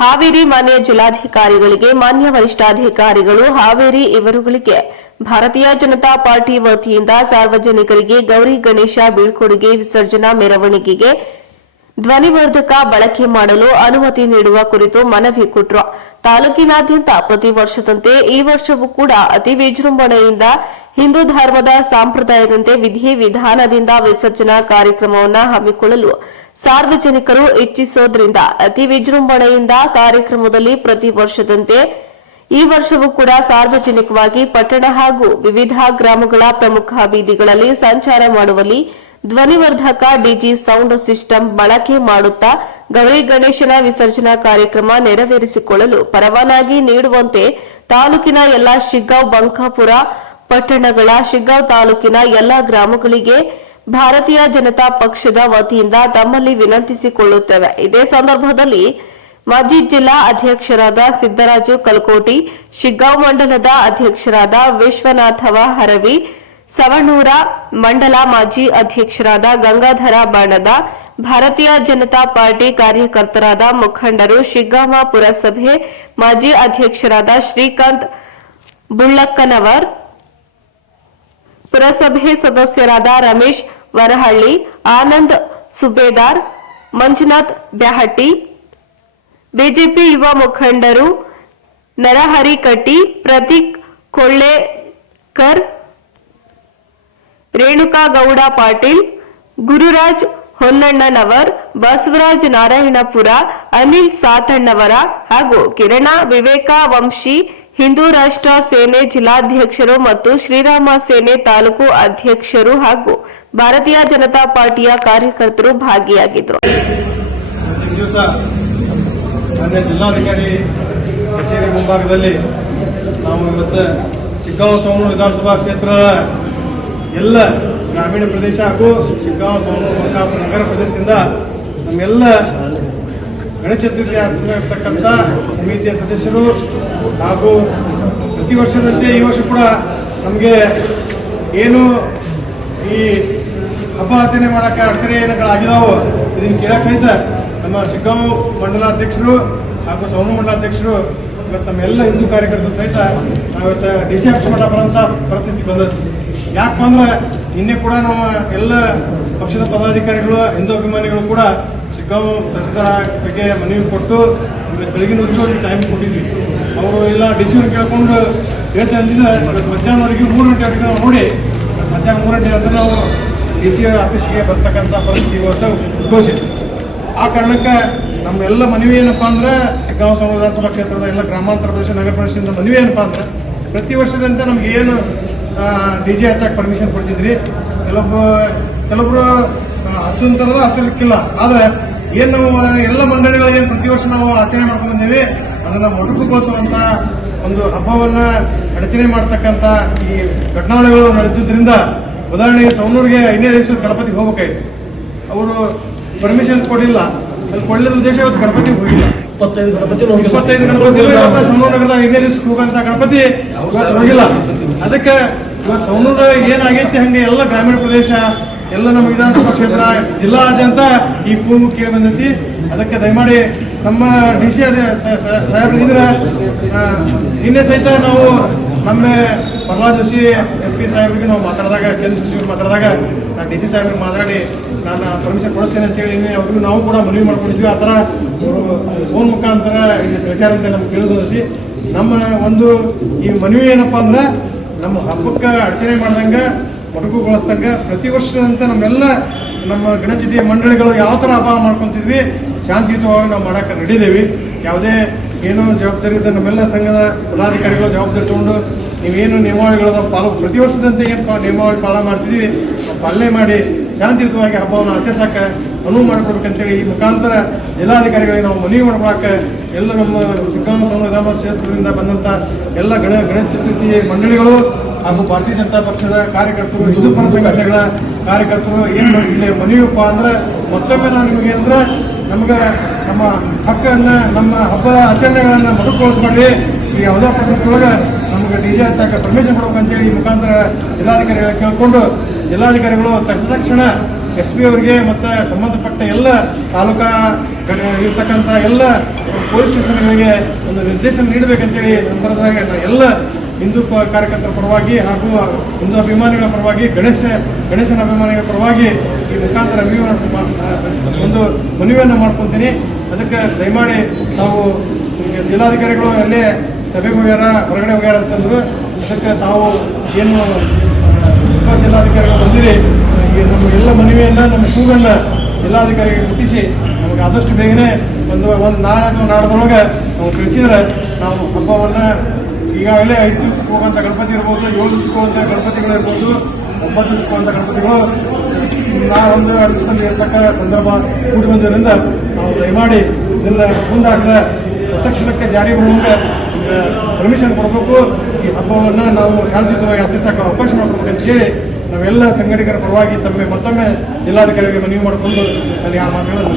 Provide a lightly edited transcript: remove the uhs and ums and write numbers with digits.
ಹಾವೇರಿ ಮಾನ್ಯ ಜಿಲ್ಲಾಧಿಕಾರಿಗಳಿಗೆ ಮಾನ್ಯ ವರಿಷ್ಠಾಧಿಕಾರಿಗಳು ಹಾವೇರಿ ಇವರುಗಳಿಗೆ ಭಾರತೀಯ ಜನತಾ ಪಾರ್ಟಿ ವತಿಯಿಂದ ಸಾರ್ವಜನಿಕರಿಗೆ ಗೌರಿ ಗಣೇಶ ಬೀಳ್ಕೊಡುಗೆ ವಿಸರ್ಜನಾ ಮೆರವಣಿಗೆಗೆ ಧ್ವನಿವರ್ಧಕ ಬಳಕೆ ಮಾಡಲು ಅನುಮತಿ ನೀಡುವ ಕುರಿತು ಮನವಿ ಕೊಟ್ಟರು. ತಾಲೂಕಿನಾದ್ಯಂತ ಪ್ರತಿ ವರ್ಷದಂತೆ ಈ ವರ್ಷವೂ ಕೂಡ ಅತಿ ವಿಜೃಂಭಣೆಯಿಂದ ಹಿಂದೂ ಧರ್ಮದ ಸಂಪ್ರದಾಯದಂತೆ ವಿಧಿ ವಿಧಾನದಿಂದ ವಿಸರ್ಜನಾ ಕಾರ್ಯಕ್ರಮವನ್ನು ಹಮ್ಮಿಕೊಳ್ಳಲು ಸಾರ್ವಜನಿಕರು ಇಚ್ಛಿಸುವುದರಿಂದ ಅತಿ ವಿಜೃಂಭಣೆಯಿಂದ ಕಾರ್ಯಕ್ರಮದಲ್ಲಿ ಪ್ರತಿ ವರ್ಷದಂತೆ ಈ ವರ್ಷವೂ ಕೂಡ ಸಾರ್ವಜನಿಕವಾಗಿ ಪಟ್ಟಣ ಹಾಗೂ ವಿವಿಧ ಗ್ರಾಮಗಳ ಪ್ರಮುಖ ಬೀದಿಗಳಲ್ಲಿ ಸಂಚಾರ ಮಾಡುವಲ್ಲಿ ಧ್ವನಿವರ್ಧಕ ಡಿಜಿ ಸೌಂಡ್ ಸಿಸ್ಟಮ್ ಬಳಕೆ ಮಾಡುತ್ತಾ ಗೌರಿ ಗಣೇಶನ ವಿಸರ್ಜನಾ ಕಾರ್ಯಕ್ರಮ ನೆರವೇರಿಸಿಕೊಳ್ಳಲು ಪರವಾನಗಿ ನೀಡುವಂತೆ ತಾಲೂಕಿನ ಎಲ್ಲಾ ಶಿಗ್ಗಾಂವ್ ಬಂಕಾಪುರ ಪಟ್ಟಣಗಳ ಶಿಗ್ಗಾಂವ್ ತಾಲೂಕಿನ ಎಲ್ಲಾ ಗ್ರಾಮಗಳಿಗೆ ಭಾರತೀಯ ಜನತಾ ಪಕ್ಷದ ವತಿಯಿಂದ ತಮ್ಮಲ್ಲಿ ವಿನಂತಿಸಿಕೊಳ್ಳುತ್ತೇವೆ. ಇದೇ ಸಂದರ್ಭದಲ್ಲಿ ಮಾಜಿ ಜಿಲ್ಲಾ ಅಧ್ಯಕ್ಷರಾದ ಸಿದ್ದರಾಜು ಕಲ್ಕೋಟಿ, ಶಿಗ್ಗಾಂವ್ ಮಂಡಲದ ಅಧ್ಯಕ್ಷರಾದ ವಿಶ್ವನಾಥವ ಹರವಿ, ಸವಣೂರ ಮಂಡಲ ಮಾಜಿ ಅಧ್ಯಕ್ಷರಾದ ಗಂಗಾಧರ ಬಾಣದ, ಭಾರತೀಯ ಜನತಾ ಪಾರ್ಟಿ ಕಾರ್ಯಕರ್ತರಾದ ಮುಖಂಡರು, ಶಿಗ್ಗಾಂವ ಪುರಸಭೆ ಮಾಜಿ ಅಧ್ಯಕ್ಷರಾದ ಶ್ರೀಕಾಂತ್ ಬುಳ್ಳಕ್ಕನವರ್, ಪುರಸಭೆ ಸದಸ್ಯರಾದ ರಮೇಶ್ ವರಹಳ್ಳಿ, ಆನಂದ್ ಸುಬೇದಾರ್, ಮಂಜುನಾಥ್ ಬ್ಯಾಹಟ್ಟಿ, ಬಿಜೆಪಿ ಯುವ ಮುಖಂಡರು ನರಹರಿ ಕಟ್ಟಿ, ಪ್ರತೀಕ್ ಕೊಳ್ಳೇಕರ್, ರೇಣುಕಾಗೌಡ ಪಾಟೀಲ್, ಗುರುರಾಜ್ ಹೊನ್ನಣ್ಣನವರ್, ಬಸವರಾಜ್ ನಾರಾಯಣಪುರ, ಅನಿಲ್ ಸಾತಣ್ಣವರ ಹಾಗೂ ಕಿರಣ ವಿವೇಕ ವಂಶಿ, ಹಿಂದೂ ರಾಷ್ಟ್ರ ಸೇನೆ ಜಿಲ್ಲಾಧ್ಯಕ್ಷರು ಮತ್ತು ಶ್ರೀರಾಮ ಸೇನೆ ತಾಲೂಕು ಅಧ್ಯಕ್ಷರು ಹಾಗೂ ಭಾರತೀಯ ಜನತಾ ಪಾರ್ಟಿಯ ಕಾರ್ಯಕರ್ತರು ಭಾಗಿಯಾಗಿದ್ದರು. ಜಿಲ್ಲಾಧಿಕಾರಿ ಕಚೇರಿ ಮುಂಭಾಗದಲ್ಲಿ ನಾವು ಇವತ್ತು ಶಿಗ್ಗಾಂವ್ ಸವಣೂರು ವಿಧಾನಸಭಾ ಕ್ಷೇತ್ರದ ಎಲ್ಲ ಗ್ರಾಮೀಣ ಪ್ರದೇಶ ಹಾಗೂ ಶಿಗ್ಗಾಂವ್ ಸವಣೂರು ಬಂಕಾಪುರ ನಗರ ಪ್ರದೇಶದಿಂದ ನಮ್ಮೆಲ್ಲ ಗಣೇಶ ಚತುರ್ಥಿ ಆಚರಿಸತಕ್ಕಂಥ ಸಮಿತಿಯ ಸದಸ್ಯರು ಹಾಗೂ ಪ್ರತಿ ವರ್ಷದಂತೆ ಈ ವರ್ಷ ಕೂಡ ನಮಗೆ ಏನು ಈ ಹಬ್ಬ ಆಚರಣೆ ಮಾಡೋಕ್ಕೆ ಅಡೆತಡೆಗಳಾಗಿದ್ದಾವೋ ಇದನ್ನು ಕೇಳಕ್ಕೆ ಸಹಿತ ನಮ್ಮ ಶಿಗ್ಗಾಂವ್ ಮಂಡಲಾಧ್ಯಕ್ಷರು ಹಾಗೂ ಸವಣೂರು ಮಂಡಲಾಧ್ಯಕ್ಷರು ಇವತ್ತು ನಮ್ಮೆಲ್ಲ ಹಿಂದೂ ಕಾರ್ಯಕರ್ತರು ಸಹಿತ ನಾವಿವತ್ತು ಡಿ ಸಿ ಆಫೀಸ್ ಮಠ ಬರೋಂಥ ಪರಿಸ್ಥಿತಿ ಬಂದದ್ದು. ಯಾಕಪ್ಪ ಅಂದ್ರೆ ನಿನ್ನೆ ಕೂಡ ನಾವು ಎಲ್ಲ ಪಕ್ಷದ ಪದಾಧಿಕಾರಿಗಳು ಹಿಂದೂ ಅಭಿಮಾನಿಗಳು ಕೂಡ ಶಿಗ್ಗಾಂವ್ ತಹಸೀಲ್ದಾರ್ ಬಗ್ಗೆ ಮನವಿ ಕೊಟ್ಟು ಇವತ್ತು ಬೆಳಗಿನವರೆಗೂ ಒಂದು ಟೈಮ್ ಕೊಟ್ಟಿದ್ವಿ. ಅವರು ಎಲ್ಲ ಡಿ ಸಿ ಅವ್ರು ಕೇಳ್ಕೊಂಡು ಹೇಳ್ತಾ ಅಂದಿದ್ದ ಇವತ್ತು ಮಧ್ಯಾಹ್ನವರೆಗೆ 3 ಗಂಟೆವರೆಗೆ ನಾವು ನೋಡಿ ಮಧ್ಯಾಹ್ನ 3 ಗಂಟೆ ನಂತರ ನಾವು ಡಿ ಸಿ ಆಫೀಸ್ಗೆ ಬರ್ತಕ್ಕಂಥ ಪರಿಸ್ಥಿತಿ ಇವತ್ತು ಉದ್ಘೋಷಿತು. ಆ ಕಾರಣಕ್ಕೆ ನಮ್ಮೆಲ್ಲ ಮನವಿ ಏನಪ್ಪ ಅಂದ್ರೆ ಶಿಗ್ಗಾಂವ್ ಸವಣೂರು ವಿಧಾನಸಭಾ ಕ್ಷೇತ್ರದ ಎಲ್ಲ ಗ್ರಾಮಾಂತರ ಪ್ರದೇಶ ನಗರ ಪ್ರದೇಶದಿಂದ ಮನವಿ ಏನಪ್ಪ ಅಂದ್ರೆ ಪ್ರತಿ ವರ್ಷದಂತೆ ನಮ್ಗೆ ಏನು ಡಿ ಜೆ ಹಚ್ಚಕ್ಕೆ ಪರ್ಮಿಷನ್ ಕೊಡ್ತಿದ್ರಿ, ಕೆಲವೊಬ್ರು ಹಚ್ಚುವಂಥದ್ದು ಹಚ್ಚಲಿಕ್ಕಿಲ್ಲ. ಆದ್ರೆ ಏನು ನಾವು ಎಲ್ಲ ಮಂಡಳಿಗಳು ಏನು ಪ್ರತಿ ವರ್ಷ ನಾವು ಆಚರಣೆ ಮಾಡ್ಕೊಂಡು ಬಂದೇವಿ ಅದನ್ನ ಮೊಟಕುಗೊಳಿಸುವಂತ ಒಂದು ಹಬ್ಬವನ್ನ ಅಡಚಣೆ ಮಾಡ್ತಕ್ಕಂಥ ಈ ಘಟನಾವಳಿಗಳು ನಡೆದಿದ್ದರಿಂದ ಉದಾಹರಣೆಗೆ ಸವಣೂರಿಗೆ 5ನೇ ದಿವಸ ಗಣಪತಿಗೆ ಹೋಗ್ಬೇಕಾಯ್ತು, ಅವರು ಪರ್ಮಿಷನ್ ಕೊಡಲಿಲ್ಲ. ಅಲ್ಲಿ ಕೊಡಲಿಲ್ಲ ಉದ್ದೇಶ ಇವತ್ತು ಗಣಪತಿ ಹೋಗಿಲ್ಲ. 25 ಗಣಪತಿ ಸವಣೂರು ನಗರದ 5ನೇ ದಿವಸಕ್ಕೆ ಹೋಗುವಂತ ಗಣಪತಿ ಇವತ್ತು ಹೋಗಿಲ್ಲ. ಅದಕ್ಕೆ ಇವತ್ತು ಸವಣೂರು ಏನಾಗೈತಿ ಹಂಗೆ ಎಲ್ಲ ಗ್ರಾಮೀಣ ಪ್ರದೇಶ ಎಲ್ಲ ನಮ್ಮ ವಿಧಾನಸಭಾ ಕ್ಷೇತ್ರ ಜಿಲ್ಲಾದ್ಯಂತ ಈ ಕೂಗು ಕೇಳಿ ಬಂದೈತಿ. ಅದಕ್ಕೆ ದಯಮಾಡಿ ನಮ್ಮ ಡಿ ಸಿ ಸಾಹೇಬ್ರು ಇದ್ರೆ ನಿನ್ನೆ ಸಹಿತ ನಾವು ನಮ್ಮ ಪ್ರಹ್ಲಾದ್ ಜೋಶಿ SP ಸಾಹೇಬ್ರಿಗೆ ನಾವು ಮಾತಾಡಿದಾಗ, ಕೇಂದ್ರ ಸಚಿವರು ಮಾತಾಡಿದಾಗ ನಾನು ಡಿ ಸಿ ಸಾಹೇಬ್ರಿಗೆ ಮಾತಾಡಿ ನಾನು ಪರ್ಮಿಷನ್ ಕೊಡಿಸ್ತೇನೆ ಅಂತೇಳಿ ಅವ್ರಿಗೂ ನಾವು ಕೂಡ ಮನವಿ ಮಾಡ್ಕೊಂಡಿದ್ವಿ. ಆ ಥರ ಅವರು ಫೋನ್ ಮುಖಾಂತರ ಇಲ್ಲಿ ತಿಳಿಸ್ಯಾರಂತ ನಮ್ಗೆ ಕೇಳಿದೈತಿ. ನಮ್ಮ ಒಂದು ಈ ಮನವಿ ಏನಪ್ಪ ಅಂದ್ರೆ ನಮ್ಮ ಹಬ್ಬಕ್ಕೆ ಅಡಚಣೆ ಮಾಡ್ದಂಗೆ ಮೊಟಕುಗೊಳಿಸ್ದಂಗೆ ಪ್ರತಿ ವರ್ಷದಂತೆ ನಮ್ಮ ಗಣೇಶ ಮಂಡಳಿಗಳು ಯಾವ ಥರ ಹಬ್ಬ ಮಾಡ್ಕೊತಿದ್ವಿ ಶಾಂತಿಯುತವಾಗಿ ನಾವು ಮಾಡೋಕ್ಕೆ ರೆಡಿದೇವಿ. ಯಾವುದೇ ಏನು ಜವಾಬ್ದಾರಿ ಇದೆ ನಮ್ಮೆಲ್ಲ ಸಂಘದ ಪದಾಧಿಕಾರಿಗಳು ಜವಾಬ್ದಾರಿ ತಗೊಂಡು ನೀವೇನು ನಿಯಮಾವಳಿಗಳ ಪ್ರತಿ ವರ್ಷದಂತೆ ಏನು ನಿಯಮಾವಳಿ ಪಾಲನೆ ಮಾಡ್ತಿದ್ವಿ ಪಾಲನೆ ಮಾಡಿ ಶಾಂತಿಯುತವಾಗಿ ಹಬ್ಬವನ್ನು ಆಚರಿಸಕ್ಕೆ ಅನುವು ಮಾಡಿಕೊಡ್ಬೇಕಂತೇಳಿ ಈ ಮುಖಾಂತರ ಜಿಲ್ಲಾಧಿಕಾರಿಗಳಿಗೆ ನಾವು ಮನವಿ ಮಾಡ್ಕೊಳಕ್ಕೆ ಎಲ್ಲ ನಮ್ಮ ಶಿಗ್ಗಾಂವ್ ಸವಣೂರು ವಿಧಾನಸಭಾ ಕ್ಷೇತ್ರದಿಂದ ಬಂದಂಥ ಎಲ್ಲ ಗಣೇಶ ಚತುರ್ಥಿ ಮಂಡಳಿಗಳು ಹಾಗೂ ಭಾರತೀಯ ಜನತಾ ಪಕ್ಷದ ಕಾರ್ಯಕರ್ತರು, ಹಿಂದೂ ಪರ ಸಂಘಟನೆಗಳ ಕಾರ್ಯಕರ್ತರು ಏನು ಮಾಡ್ತಿದ್ದೆ ಮನವಿಯಪ್ಪ ಅಂದ್ರೆ ಮತ್ತೊಮ್ಮೆ ನಾವು ನಿಮಗೆ ಅಂದ್ರೆ ನಮ್ಗೆ ನಮ್ಮ ಹಕ್ಕನ್ನು ನಮ್ಮ ಹಬ್ಬದ ಆಚರಣೆಗಳನ್ನು ಮೊಟಕುಗೊಳಿಸ್ಬೇಡಿ. ಈ ಯಾವುದೇ ಪ್ರದೇಶದೊಳಗೆ ನಮಗೆ ಡಿ ಜೆ ಹಚ್ಚಕ್ಕೆ ಪರ್ಮಿಷನ್ ಕೊಡ್ಬೇಕಂತೇಳಿ ಈ ಮುಖಾಂತರ ಜಿಲ್ಲಾಧಿಕಾರಿಗಳ ಕೇಳಿಕೊಂಡು ಜಿಲ್ಲಾಧಿಕಾರಿಗಳು ತಕ್ಷಣ SP ಅವರಿಗೆ ಮತ್ತು ಸಂಬಂಧಪಟ್ಟ ಎಲ್ಲ ತಾಲೂಕಾ ಇರ್ತಕ್ಕಂಥ ಎಲ್ಲ ಪೊಲೀಸ್ ಸ್ಟೇಷನ್ಗಳಿಗೆ ಒಂದು ನಿರ್ದೇಶನ ನೀಡಬೇಕಂತೇಳಿ ಸಂದರ್ಭದಾಗ ಎಲ್ಲ ಹಿಂದೂ ಕಾರ್ಯಕರ್ತರ ಪರವಾಗಿ ಹಾಗೂ ಹಿಂದೂ ಅಭಿಮಾನಿಗಳ ಪರವಾಗಿ ಗಣೇಶನ ಅಭಿಮಾನಿಗಳ ಪರವಾಗಿ ಈ ಮುಖಾಂತರ ಒಂದು ಮನವಿಯನ್ನು ಮಾಡ್ಕೊತೀನಿ. ಅದಕ್ಕೆ ದಯಮಾಡಿ ತಾವು ಜಿಲ್ಲಾಧಿಕಾರಿಗಳು ಅಲ್ಲೇ ಸಭೆಗೆ ಹೋಗ್ಯಾರ, ಹೊರಗಡೆ ಹೋಗ್ಯಾರ ಅಂತಂದ್ರು. ಅದಕ್ಕೆ ತಾವು ಏನು ಉಪ ಜಿಲ್ಲಾಧಿಕಾರಿಗಳು ಬಂದಿರಿ, ನಮ್ಮ ಎಲ್ಲ ಮನವಿಯನ್ನು, ನಮ್ಮ ಕೂಗನ್ನು ಜಿಲ್ಲಾಧಿಕಾರಿಗೆ ಮುಟ್ಟಿಸಿ ನಮಗೆ ಆದಷ್ಟು ಬೇಗನೆ ಒಂದು ನಾಳೆ ಅಥವಾ ನಾಡದೊಳಗೆ ನಾವು ತಿಳಿಸಿದ್ರೆ ನಾವು ಹಬ್ಬವನ್ನು ಈಗಾಗಲೇ 5 ದಿವಸಕ್ಕೆ ಹೋಗುವಂಥ ಗಣಪತಿ ಇರ್ಬೋದು, 7 ದಿವಸಕ್ಕೆ ಹೋಗುವಂಥ ಗಣಪತಿಗಳು ಇರ್ಬೋದು, 9 ದಿವಸಕ್ಕೆ ಹೋಗುವಂಥ ಗಣಪತಿಗಳು ಒಂದು 2 ದಿವಸದಲ್ಲಿ ಇರ್ತಕ್ಕ ಸಂದರ್ಭ ಕೂಡಿ ಬಂದಿದ್ದರಿಂದ ನಾವು ದಯಮಾಡಿ ಇದನ್ನು ಮುಂದಾಗದ ತತ್ಕ್ಷಣಕ್ಕೆ ಜಾರಿ ಬರುವಂಗೆ ಪರ್ಮಿಷನ್ ಕೊಡಬೇಕು. ಈ ಹಬ್ಬವನ್ನು ನಾವು ಶಾಂತಿಯುತವಾಗಿ ಆಚರಿಸೋಕೆ ಅವಕಾಶ ಮಾಡಬೇಕಂತ ಹೇಳಿ ನಾವೆಲ್ಲ ಸಂಘಟಕರ ಪರವಾಗಿ ಮತ್ತೊಮ್ಮೆ ಜಿಲ್ಲಾಧಿಕಾರಿಗೆ ಮನವಿ ಮಾಡಿಕೊಂಡು ಅಲ್ಲಿ ಆ ಮಾತುಗಳನ್ನು